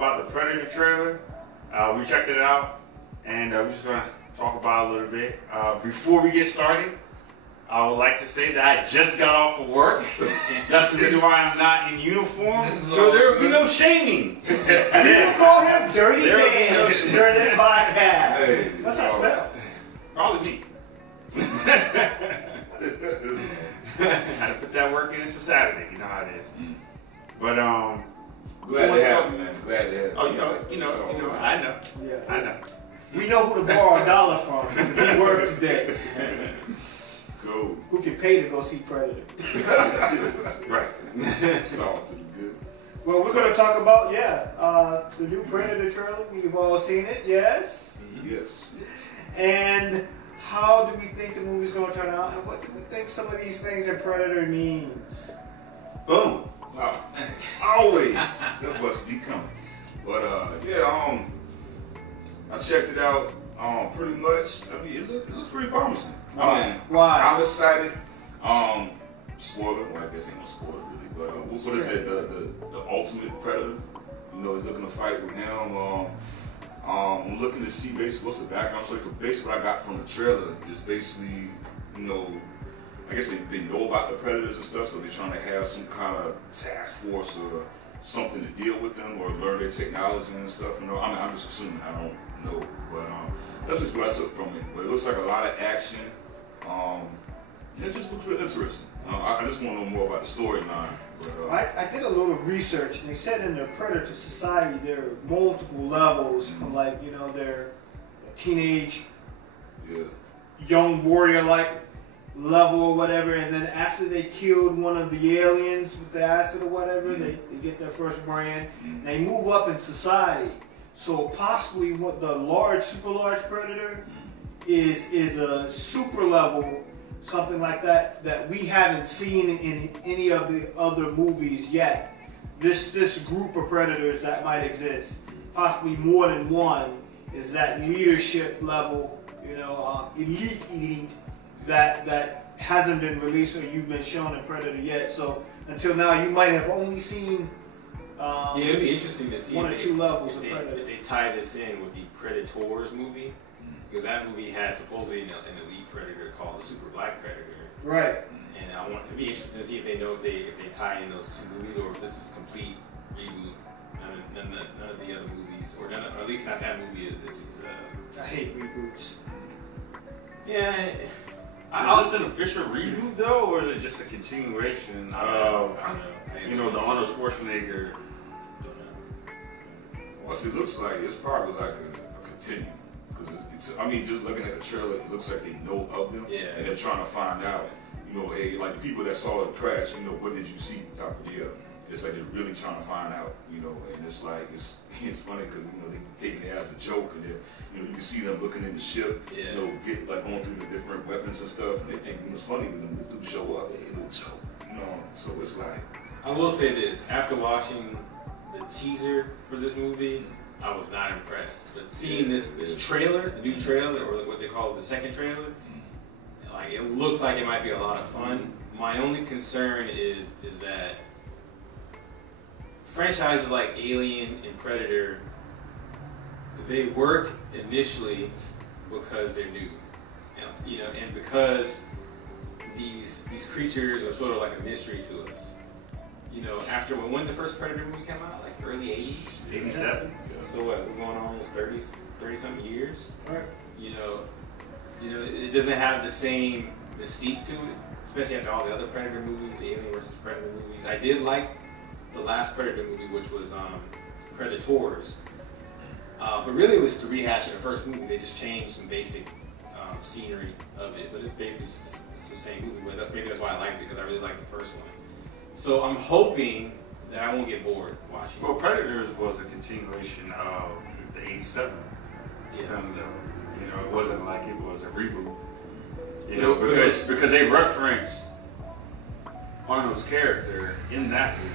about the Predator trailer. We checked it out, and we're just gonna talk about it a little bit. Before we get started, I would like to say that I just got off of work. That's the reason why I'm not in uniform. So there will be no shaming. People call him Dirty Dan during this podcast. Hey, What's that smell? Probably me. Had to put that work in. It's a Saturday, you know how it is. But glad to have you, man. Glad to have you. Oh, you know, I know. Yeah. I know. We know who to borrow $1 from. We work today. Cool. Who can pay to go see Predator? Right. Sounds to be good. Well, we're going to talk about, the new Predator trailer. We've all seen it, yes? Yes. And how do we think the movie's going to turn out? And what do we think some of these things in Predator means? Boom. Wow. Always. That must be coming. But, I checked it out pretty much. I mean, it looks pretty promising. Why? I'm excited. Spoiler. Well, I guess ain't no spoiler really. But what is it? The ultimate Predator. You know, he's looking to fight with him. I'm looking to see basically what's the background story. So basically, what I got from the trailer is basically, you know, I guess they know about the Predators and stuff, so they're trying to have some kind of task force or something to deal with them or learn their technology and stuff. You know, I mean, I'm just assuming. I don't know, but that's just what I took from it. But it looks like a lot of action. It just looks really interesting. I just want to know more about the storyline. I did a little research, and they said in the Predator society there are multiple levels from their teenage, young warrior-like level or whatever, and then after they killed one of the aliens with the acid or whatever, they get their first brand, and they move up in society. So possibly what the super large Predator is a super level, something like that we haven't seen in any of the other movies yet. This group of Predators that might exist, possibly more than one, is that leadership level, elite that hasn't been released or you've been shown in Predator yet. So until now, you might have only seen it'd be interesting to see one or two levels of Predator. If they tie this in with the Predators movie, because that movie has supposedly an elite Predator called the Super Black Predator. Right. And it'd be interesting to see if they know if they tie in those two movies or if this is a complete reboot. None of the other movies, or at least not that movie is I hate reboots. Yeah. Is this an official reboot though, or is it just a continuation of the Arnold Schwarzenegger? Well, it looks like it's probably like a continuum. Because I mean, just looking at the trailer, it looks like they know of them, and they're trying to find out, like the people that saw it crash, what did you see on top of the deal? It's like they're really trying to find out, and it's like it's funny because they taking it as a joke, and you can see them looking in the ship, get like going through the different weapons and stuff, and they think it's funny when the dudes show up, hey, little joke, So it's like, I will say this: after watching the teaser for this movie, I was not impressed. But seeing this trailer, the new trailer, or what they call the second trailer, like it looks like it might be a lot of fun. My only concern is that franchises like Alien and Predator, they work initially because they're new, and because these creatures are sort of like a mystery to us. After when the first Predator movie came out, like early 80s? 87. So what, we're going on almost 30-something years? Right. It doesn't have the same mystique to it, especially after all the other Predator movies, the Alien vs. Predator movies. I did like the last Predator movie, which was Predators. But really it was just a rehash of the first movie. They just changed some basic scenery of it, but it's basically just it's the same movie. But maybe that's why I liked it, because I really liked the first one. So I'm hoping that I won't get bored watching. Well, Predators was a continuation of the '87 film, though. It wasn't like it was a reboot. Because they referenced Arnold's character in that movie.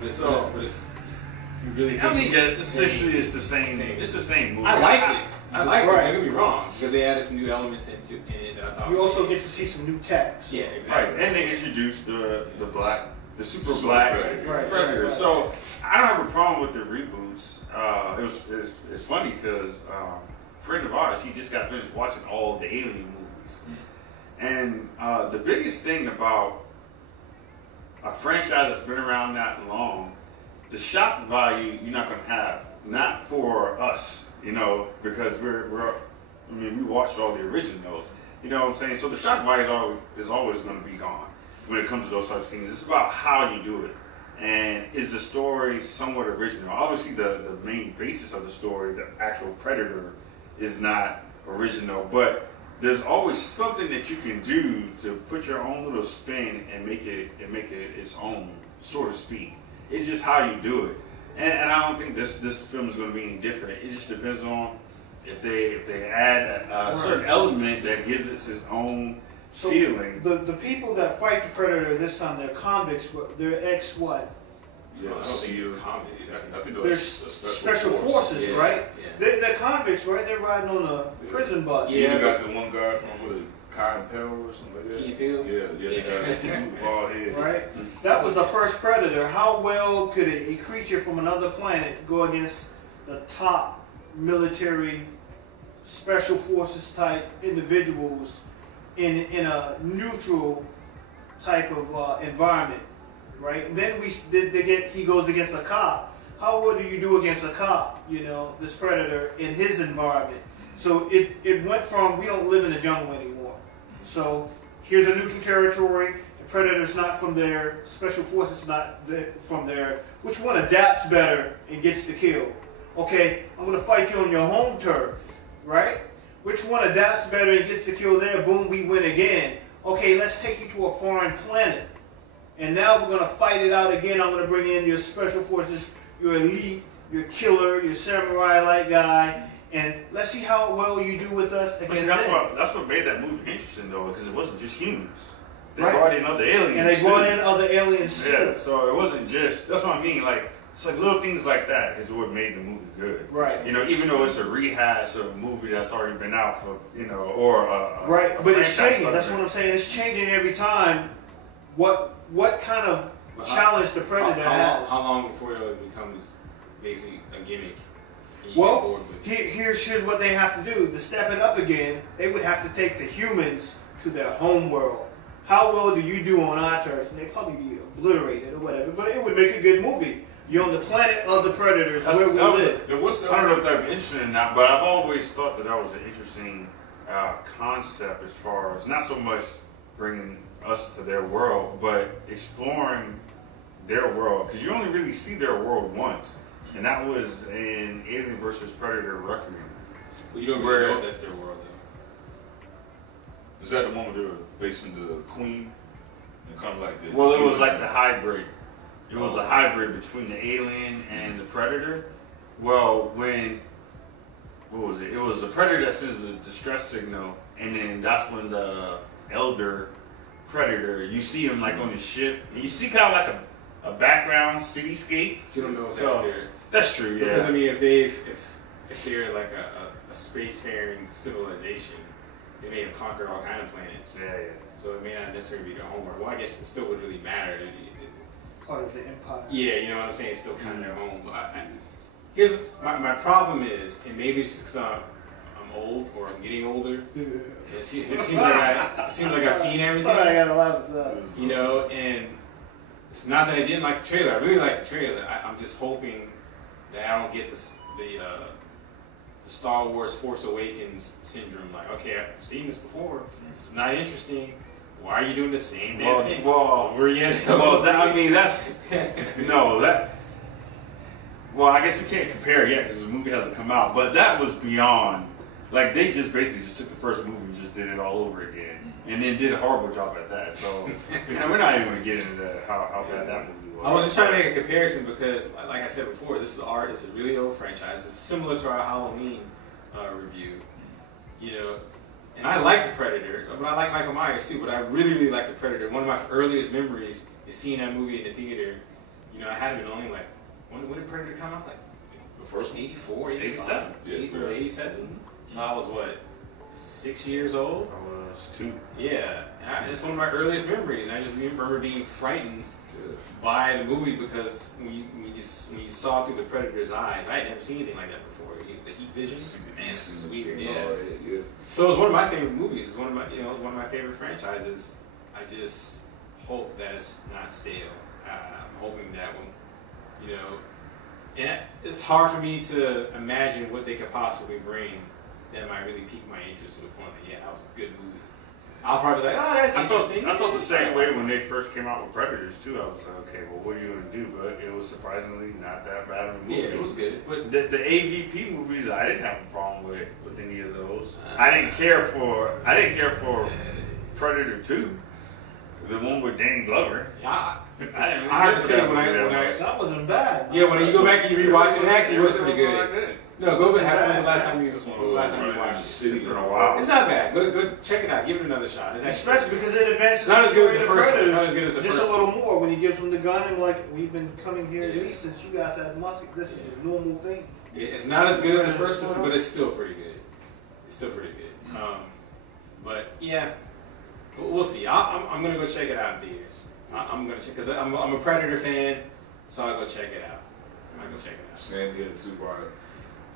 But it's you really think it's essentially the same. It's the same movie. I liked it. I liked it. Don't get me wrong, because they added some new elements in it that I thought. You also get to see some new tech. Yeah, exactly. Right, and they introduced the super black Predator. Right. So I don't have a problem with the reboots. it's funny because a friend of ours, he just got finished watching all the Alien movies, and the biggest thing about a franchise that's been around that long, the shock value you're not going to have, not for us, you know, because we watched all the originals, you know what I'm saying? So the shock value is always going to be gone when it comes to those types of things. It's about how you do it. And is the story somewhat original? Obviously, the main basis of the story, the actual Predator, is not original, but there's always something that you can do to put your own little spin and make it its own, so to speak. It's just how you do it. And I don't think this film is going to be any different. It just depends on if they add a certain element that gives it its own feeling. The people that fight the Predator this time, they're convicts, but they're ex what? Yeah, convicts. I think they're special forces, yeah. right? Yeah. They're convicts, right? They're riding on a prison bus. Yeah, you got the one guy from Kyle Pell or something like that. Keith-Pell? Yeah, the guy bald head. Right? That was the first Predator. How well could a creature from another planet go against the top military special forces type individuals in a neutral type of environment, right? And then he goes against a cop. How well do you do against a cop, you know, this Predator in his environment? So it went from, we don't live in the jungle anymore. So here's a neutral territory. The Predator's not from there. Special forces not from there. Which one adapts better and gets the kill? Okay, I'm going to fight you on your home turf, right? Which one adapts better and gets the kill there? Boom, we win again. Okay, let's take you to a foreign planet. And now we're going to fight it out again. I'm going to bring in your special forces, your elite, your killer, your samurai-like guy. And let's see how well you do with us against that's what made that movie interesting, though, because it wasn't just humans. They brought in other aliens. And they brought in other aliens, too. Yeah, so it wasn't just, that's what I mean, like, it's like little things like that is what made the movie good. Right. You know, even though it's a rehash of a movie that's already been out for, you know, or right, but it's changing. That's what I'm saying. It's changing every time. What kind of challenge the Predator has. How long before it becomes basically a gimmick? Well, here's what they have to do. To step it up again, they would have to take the humans to their home world. How well do you do on our turf? And they'd probably be obliterated or whatever, but it would make a good movie. You're on the planet of the Predators, where we live. I don't know if that'd be interesting or not, but I've always thought that was an interesting concept as far as not so much bringing us to their world, but exploring their world. Because you only really see their world once, and that was in Alien vs. Predator Requiem. Well, you don't really know if that's their world, though. Is that the one where they were facing the Queen? And kind of like the... Well, it was like the hybrid. It was a hybrid between the alien and the Predator. Well, what was it? It was the Predator that sends the distress signal, and then that's when the elder Predator, you see him like on his ship, and you see kind of like a background cityscape. You don't know if that's their... That's true, yeah. Because I mean, if they're like a spacefaring civilization, they may have conquered all kind of planets. Yeah. So it may not necessarily be their homeworld. Well, I guess it still would really matter. Part of the empire. Yeah, you know what I'm saying? It's still kind of their home. But here's my problem is, and maybe it's because I'm old or I'm getting older. It seems like I've seen everything. Sorry, I got a lot of that. You know, and it's not that I didn't like the trailer. I really liked the trailer. I'm just hoping that I don't get the Star Wars Force Awakens syndrome. Like, okay, I've seen this before. It's not interesting. Why are you doing the same damn thing over again? Well, Well, I guess we can't compare it yet because the movie hasn't come out. But that was beyond. Like, they just basically just took the first movie and just did it all over again, and then did a horrible job at that. So, we're not even going to get into how bad that movie was. I was just trying to make a comparison because, like I said before, this is art. It's a really old franchise. It's similar to our Halloween review, you know. And I like the Predator, but I like Michael Myers too. But I really, really like the Predator. One of my earliest memories is seeing that movie in the theater. You know, I had been only like, when did Predator come out? Like the first one? 84, 85? 87. It was 87. So I was what, 6 years old. I was 2. Yeah, and it's one of my earliest memories. I just remember being frightened by the movie because when you saw through the Predator's eyes, I had never seen anything like that before. The heat vision, man, it's weird. Yeah. So it was one of my favorite movies. It's one of my favorite franchises. I just hope that it's not stale. I'm hoping that when, and it's hard for me to imagine what they could possibly bring that might really pique my interest to the point that, that was a good movie. I'll probably be like, oh, that's interesting. I felt the same way when they first came out with Predators, too. I was like, okay, well, what are you going to do? But it was surprisingly not that bad of a movie. Yeah, it was good. But the AVP movies, I didn't have a problem with any of those. I didn't care for Predator 2, the one with Danny Glover. I have to say, when I that wasn't bad. Yeah, when you go back and you rewatch it, actually, it was pretty good. No, go back. When was the last time you watched it? It's been a while. It's not bad. Go check it out. Give it another shot. It's especially because it advances. Not as good as the first one. Not as good as the first just a little more when he gives them the gun and like we've been coming here at least since you guys had musket. This is a normal thing. Yeah, it's not as good as the first one, but it's still pretty good. It's still pretty good. But yeah, we'll see. I'm gonna go check it out in theaters. I'm gonna check because I'm a Predator fan, so I'll go check it out. Same here too, right?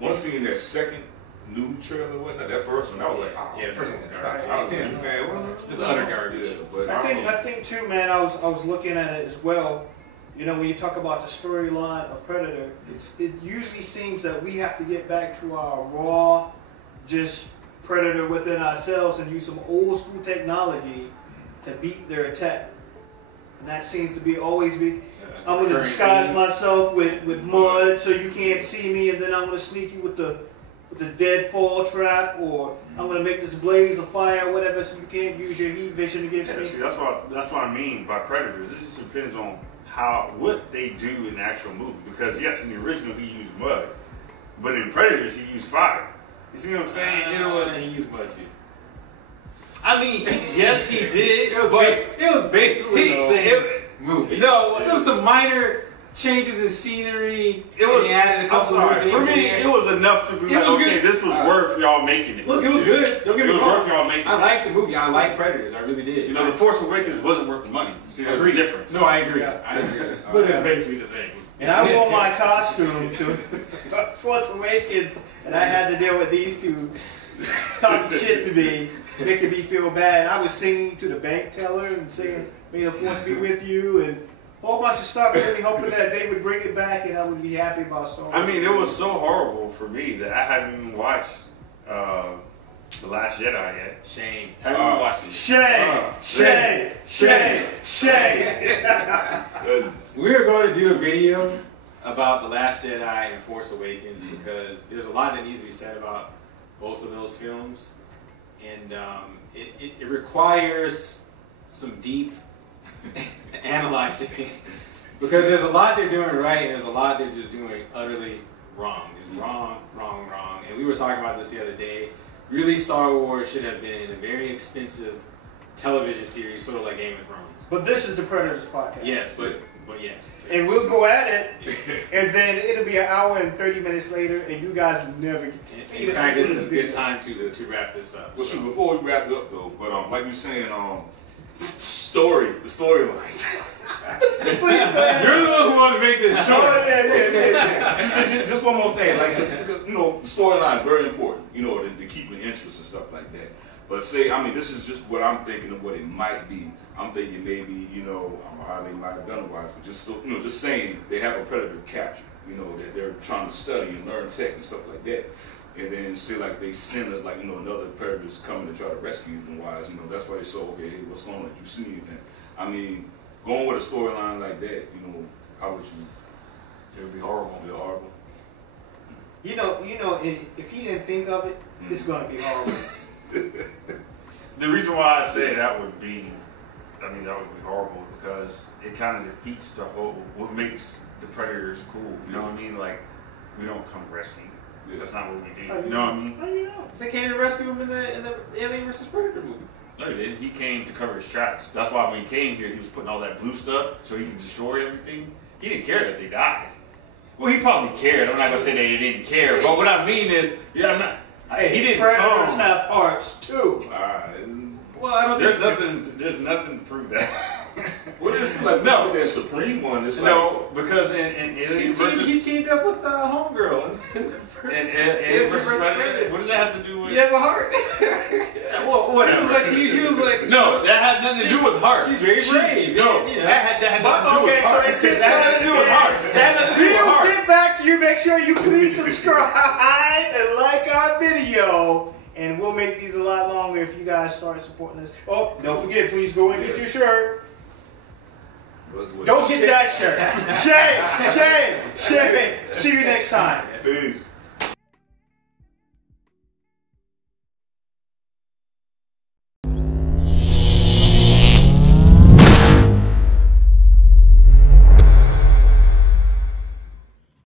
Once seeing that second new trailer, whatnot, that first one, I was like, oh, yeah, the first one was garbage. I was like, man, what? It's utter garbage. Yeah, but I think too, man. I was looking at it as well. When you talk about the storyline of Predator, it usually seems that we have to get back to our raw, just Predator within ourselves and use some old school technology to beat their attack. And that seems to be always be. I'm going to disguise myself with mud so you can't see me, and then I'm going to sneak you with the deadfall trap, or I'm going to make this blaze of fire, whatever, so you can't use your heat vision against me. See, that's what I mean by Predators. This just depends on what they do in the actual movie. Because yes, in the original he used mud, but in Predators he used fire. You see what I'm saying? He used mud too. I mean, yes, he did. It was basically the same movie. No, some minor changes in scenery. It was. Added a couple of things. For me, it was enough to be like, okay, this was worth y'all making it. Look, it was good. Don't get me wrong. It was worth y'all making it. I liked the movie. I liked Predators. I really did. The Force Awakens wasn't worth the money. See, there's a difference. No, I agree. I agree. But it's basically the same. And I wore my costume to Force Awakens, and I had to deal with these two talking shit to me, making me feel bad. I was singing to the bank teller and saying, "May the Force be with you," and a whole bunch of stuff, really hoping that they would bring it back and I would be happy about Star Wars. I mean, it was so horrible for me that I hadn't even watched The Last Jedi yet. Shame. Haven't even watched it. Shame. We're going to do a video about The Last Jedi and Force Awakens because there's a lot that needs to be said about both of those films, and it requires some deep analyzing because there's a lot they're doing right and there's a lot they're just doing utterly wrong. Just wrong. And we were talking about this the other day. Really, Star Wars should have been a very expensive television series, sort of like Game of Thrones. But this is the Predators podcast. Yes, but yeah. And we'll go at it, and then it'll be an hour and 30 minutes later, and you guys will never get to see it. In fact, this is a good time to wrap this up. Well, shoot, before we wrap it up though, but like you saying, the storyline. You're the one who wanted to make this short. Just one more thing, like because the storyline is very important. To keep an interest and stuff like that. But this is just what I'm thinking of what it might be. I'm thinking maybe, I don't know how they might have done otherwise, but just just saying they have a predator captured, that they're trying to study and learn tech and stuff like that. And then say like they send another predator's coming to try to rescue them. Wise, that's why they saw, okay, hey, what's going on? Did you see anything? I mean, going with a storyline like that, how would you? It would be horrible. It'd be horrible. If he didn't think of it, it's gonna be horrible. The reason why I say that would be horrible because it kind of defeats the whole, what makes the Predators cool. You know what I mean? Like, we don't come rescue. Yeah. That's not what we do. You know what I mean? How do you know? They came to rescue him in the Alien vs. Predator movie. No, he didn't. He came to cover his tracks. That's why when he came here, he was putting all that blue stuff so he could destroy everything. He didn't care that they died. Well, he probably cared. I'm not going to say that he didn't care. But what I mean is, Hey, He didn't predators come. have hearts too. Alright. Well, I don't think There's nothing to prove that. Well, it's like No. that supreme one. It's No, because in Alien versus he teamed up with Homegirl in the first. in Alien versus first Predator, Predator. what does that have to do with? He has a heart. Well, whatever. He was like, he was like, no, that had nothing to do with heart. She's very brave. No, you know. that had nothing to do with Okay, so heart. it's good That had nothing to do with heart. That had nothing to do with We'll heart. get back to you. Make sure you please subscribe and like our video. And we'll make these a lot longer if you guys start supporting us. Oh, don't forget, please go and get your shirt. Don't get that shirt. Shame. See you next time. Peace.